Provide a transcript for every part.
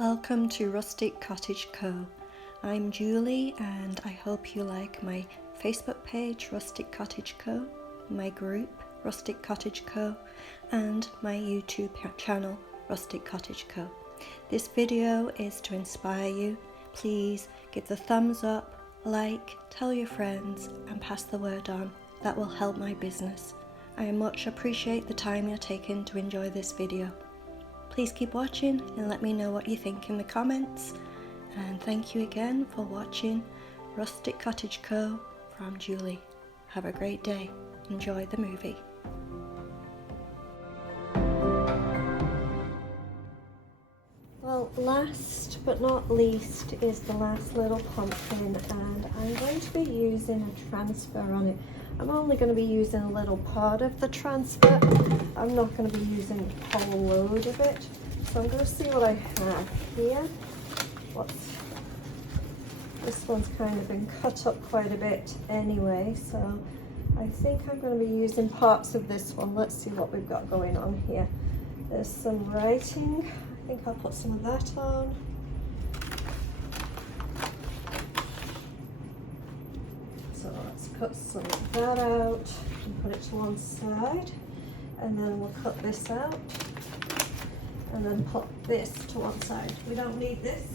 Welcome to Rustic Cottage Co. I'm Julie and I hope you like my Facebook page Rustic Cottage Co, my group Rustic Cottage Co and my YouTube channel Rustic Cottage Co. This video is to inspire you. Please give the thumbs up, like, tell your friends and pass the word on. That will help my business. I much appreciate the time you're taking to enjoy this video. Please keep watching and let me know what you think in the comments. And thank you again for watching Rustic Cottage Co. from Julie. Have a great day. Enjoy the movie. Well, last but not least is the last little pumpkin, and I'm going to be using a transfer on it. I'm only going to be using a little part of the transfer. I'm not going to be using a whole load of it. So I'm going to see what I have here. This one's kind of been cut up quite a bit anyway, so I think I'm going to be using parts of this one. Let's see what we've got going on here. There's some writing. I think I'll put some of that on. So let's cut some of that out and put it to one side, and then we'll cut this out and then put this to one side. We don't need this.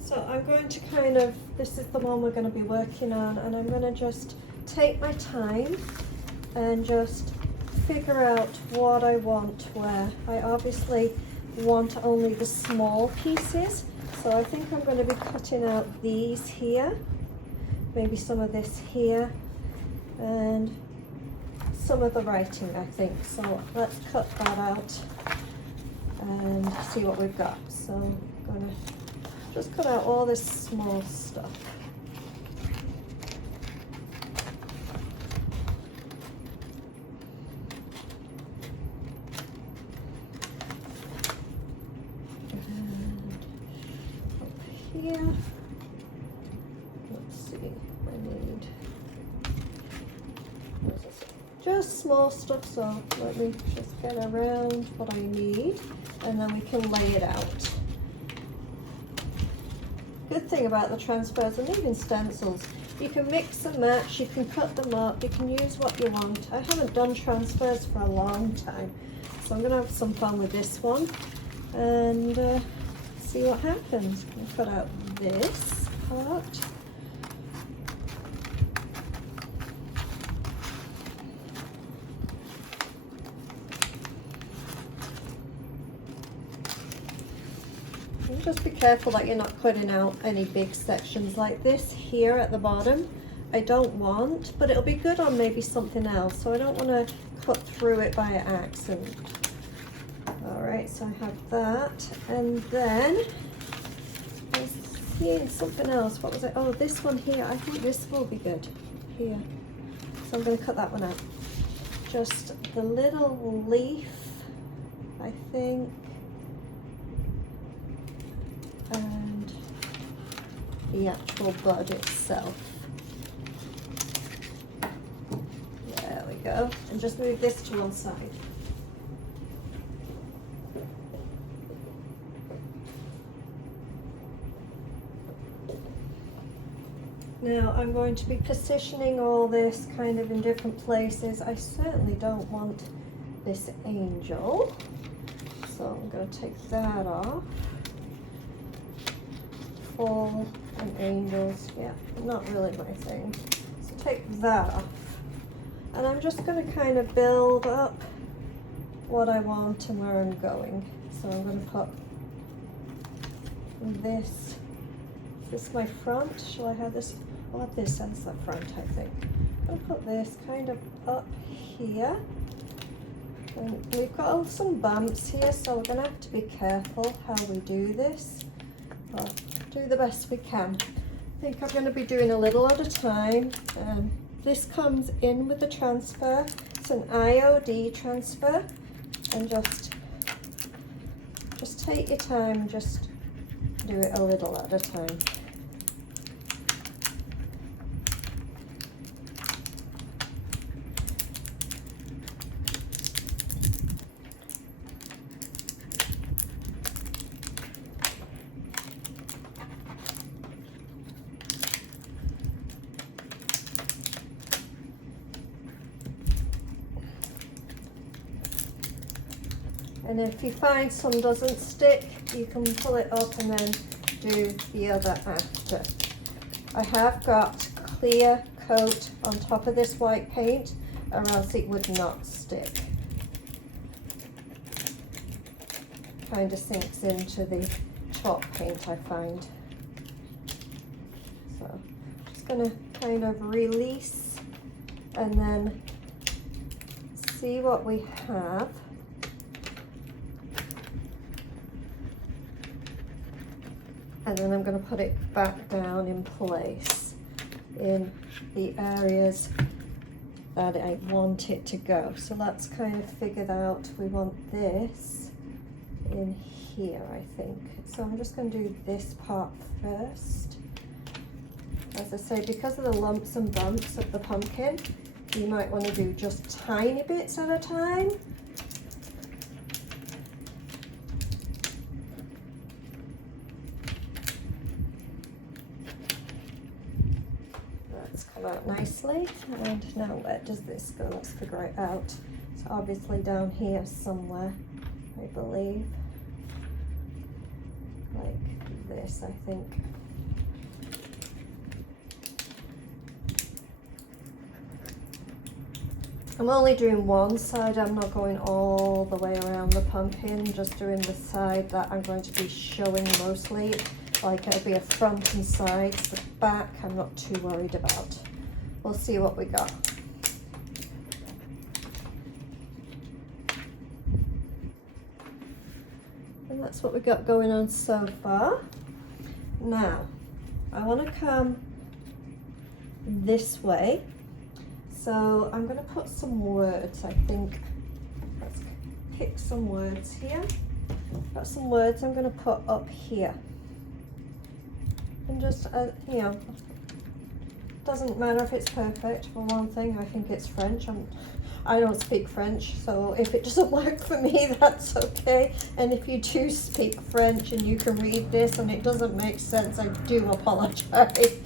So I'm going to this is the one we're going to be working on, and I'm going to just take my time and just figure out what I want where. I obviously want only the small pieces, so I think I'm going to be cutting out these here, maybe some of this here, and some of the writing, I think. So let's cut that out and see what we've got. So I'm going to just cut out all this small stuff. Here, let's see, I need just small stuff, so let me just get around what I need and then we can lay it out. Good thing about the transfers and even stencils, you can mix and match, you can cut them up, you can use what you want. I haven't done transfers for a long time, so I'm going to have some fun with this one and see what happens. I'll cut out this part. And just be careful that you're not cutting out any big sections like this here at the bottom. I don't want, but it'll be good on maybe something else, so I don't want to cut through it by accident. Alright, so I have that, and then I was seeing something else. What was it? Oh, this one here. I think this will be good here. So I'm going to cut that one out. Just the little leaf, I think, and the actual bud itself. There we go. And just move this to one side. Now I'm going to be positioning all this kind of in different places. I certainly don't want this angel, so I'm going to take that off. Fall and angels, yeah, not really my thing. So take that off. And I'm just going to kind of build up what I want and where I'm going. So I'm going to put this. Is this my front? Shall I have this? I'll have this as the front, I think. I'll put this kind of up here. And we've got some bumps here, so we're going to have to be careful how we do this. But do the best we can. I think I'm going to be doing a little at a time. This comes in with the transfer. It's an IOD transfer. And just take your time, just do it a little at a time. And if you find some doesn't stick, you can pull it up and then do the other after. I have got clear coat on top of this white paint, or else it would not stick. Kind of sinks into the top paint, I find. So just going to kind of release and then see what we have. And then I'm going to put it back down in place in the areas that I want it to go. So that's kind of figured out. We want this in here, I think. So I'm just going to do this part first. As I say, because of the lumps and bumps of the pumpkin, you might want to do just tiny bits at a time. That's come out nicely. And now where does this go? Let's figure it out. It's obviously down here somewhere, I believe. Like this, I think. I'm only doing one side, I'm not going all the way around the pumpkin, just doing the side that I'm going to be showing mostly. Like it'll be a front and sides, the back I'm not too worried about. We'll see what we got. And that's what we got going on so far. Now, I want to come this way. So I'm going to put some words, I think. Let's pick some words here. Got some words I'm going to put up here. And just, you know, doesn't matter if it's perfect. For one thing, I think it's French. I don't speak French, so if it doesn't work for me, that's okay. And if you do speak French and you can read this and it doesn't make sense, I do apologize.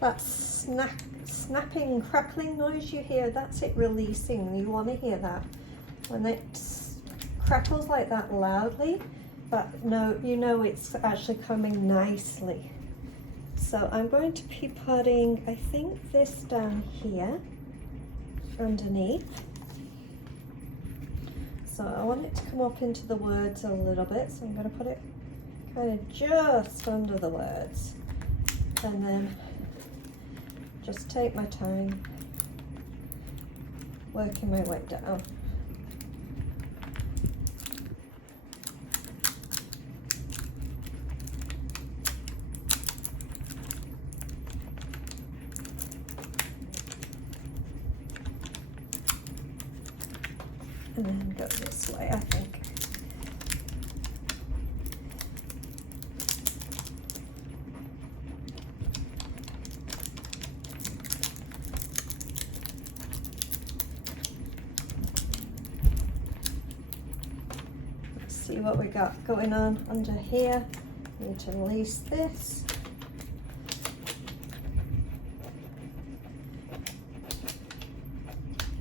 That snapping, crackling noise you hear, that's it releasing. You want to hear that. When it crackles like that loudly, but no, you know it's actually coming nicely. So I'm going to be putting, I think, this down here underneath. So I want it to come up into the words a little bit, so I'm going to put it kind of just under the words. And then just take my time, working my way down. And then go this way, I think. See what we got going on under here. Need to release this.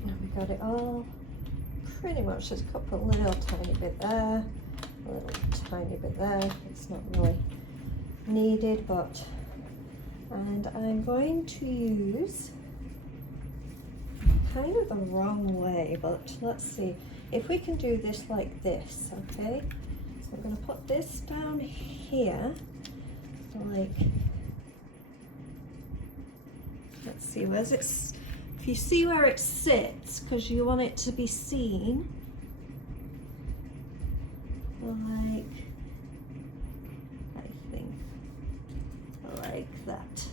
And we got it all pretty much. There's a couple little tiny bit there, a little tiny bit there. It's not really needed, but, and I'm going to use kind of the wrong way, but let's see if we can do this like this. Okay, so I'm going to put this down here, like, let's see, where's it? If you see where it sits, because you want it to be seen, like, I think like that.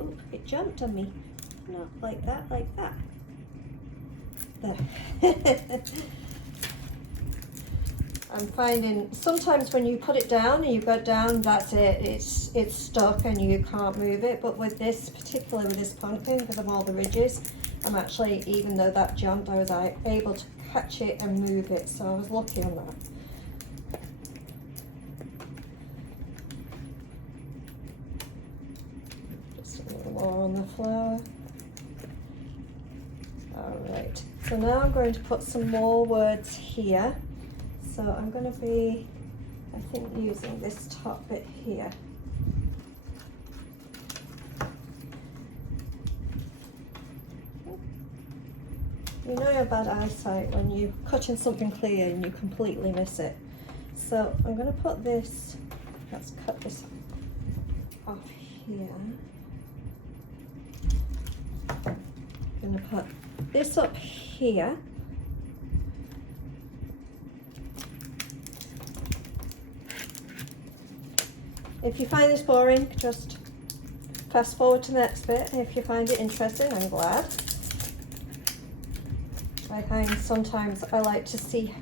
Oh, it jumped on me. Not like that, like that. There. I'm finding sometimes when you put it down and you go down, that's it. It's stuck and you can't move it. But with this, particularly with this pumpkin, because of all the ridges, I'm actually, even though that jumped, I was able to catch it and move it. So I was lucky on that. Just a little more on the flower. All right. So now I'm going to put some more words here. So I'm going to be, I think, using this top bit here. You know you have bad eyesight when you're cutting something clear and you completely miss it. So I'm going to put this, let's cut this off here. I'm going to put this up here. If you find this boring, just fast forward to the next bit. If you find it interesting, I'm glad. I find sometimes I like to see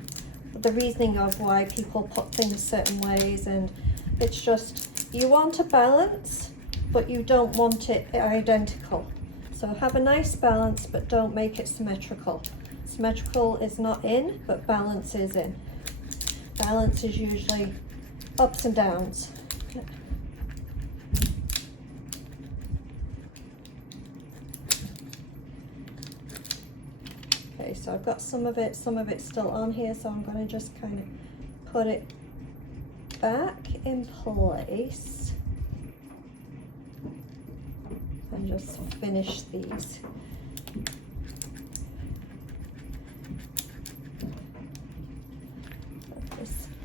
the reasoning of why people put things certain ways, and it's just, you want a balance, but you don't want it identical. So have a nice balance, but don't make it symmetrical. Symmetrical is not in, but balance is in. Balance is usually ups and downs. Okay, so I've got some of it still on here, so I'm going to just kind of put it back in place and just finish these.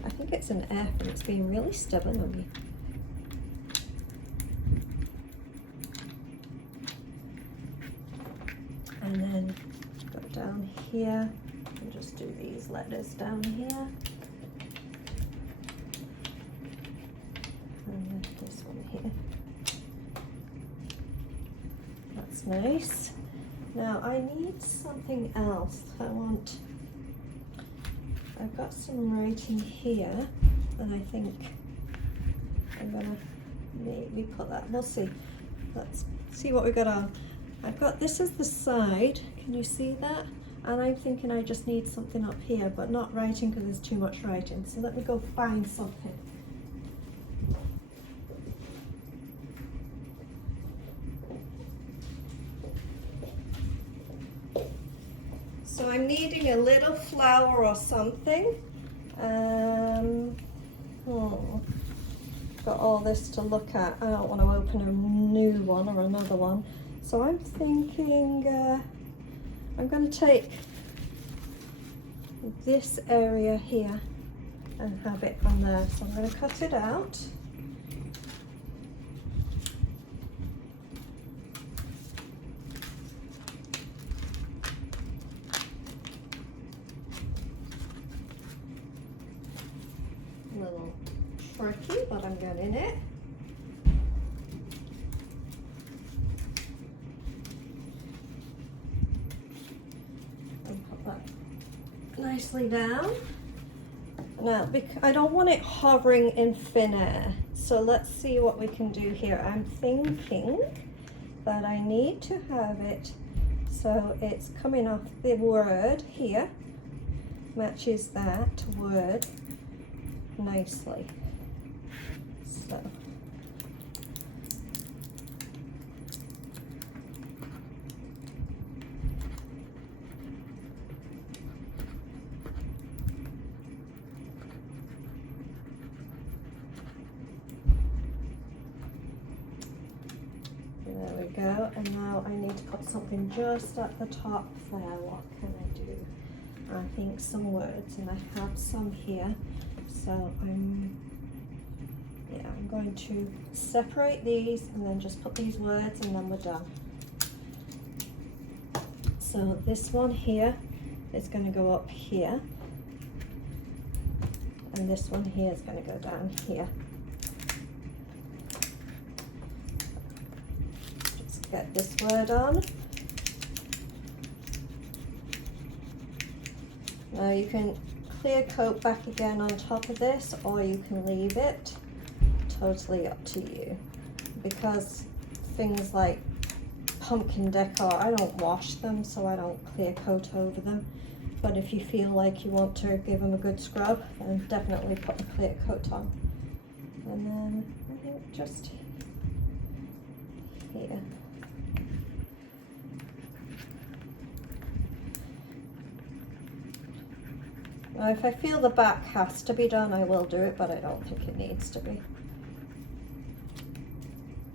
I think it's an F and it's being really stubborn on me. And then go down here and just do these letters down here. And then this one here. That's nice. Now I need something else. I've got some writing here, and I think I'm gonna maybe put that. We'll see. Let's see what we got on. I've got this as the side. Can you see that? And I'm thinking I just need something up here, but not writing because there's too much writing. So let me go find something. So I'm needing a little flower or something. Got all this to look at. I don't want to open a new one or another one. So I'm thinking I'm going to take this area here and have it on there. So I'm going to cut it out. A little tricky, but I'm getting it. Nicely down. Now, I don't want it hovering in thin air, so let's see what we can do here. I'm thinking that I need to have it so it's coming off the word here, matches that word nicely. So there we go, and now I need to put something just at the top there. What can I do? I think some words, and I have some here. So I'm going to separate these and then just put these words, and then we're done. So this one here is going to go up here, and this one here is going to go down here. Just get this word on. Now you can clear coat back again on top of this, or you can leave it. Totally up to you. Because things like pumpkin decor, I don't wash them, so I don't clear coat over them. But if you feel like you want to give them a good scrub, then definitely put the clear coat on. And then I think just here. Now if I feel the back has to be done, I will do it, but I don't think it needs to be.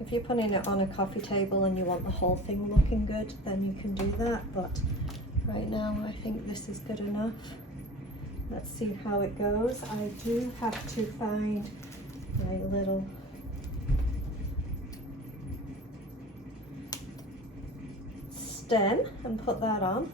If you're putting it on a coffee table and you want the whole thing looking good, then you can do that, but right now I think this is good enough. Let's see how it goes. I do have to find my little stem and put that on.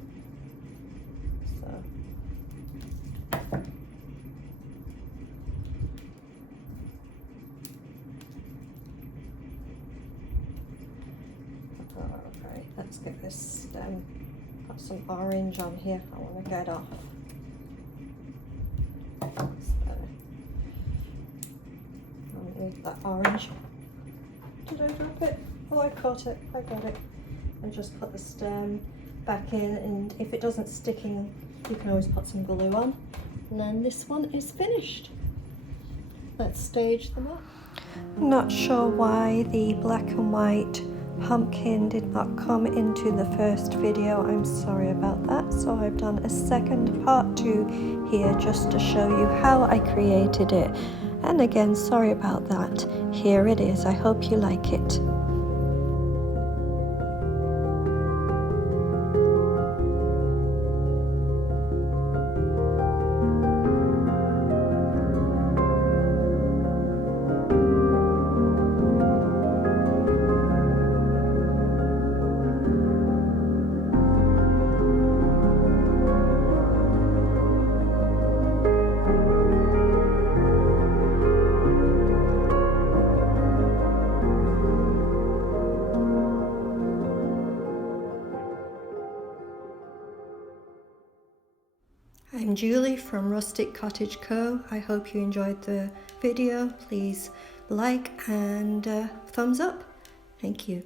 So alright, let's get this stem. Got some orange on here I want to get off. I'll leave that orange. Did I drop it? Oh, I caught it. I got it. And just put the stem back in, and if it doesn't stick in, you can always put some glue on. And then this one is finished. Let's stage them up. Not sure why the black and white pumpkin did not come into the first video. I'm sorry about that. So I've done a second part 2 here just to show you how I created it. And again, sorry about that. Here it is. I hope you like it. I'm Julie from Rustic Cottage Co. I hope you enjoyed the video. Please like and thumbs up. Thank you.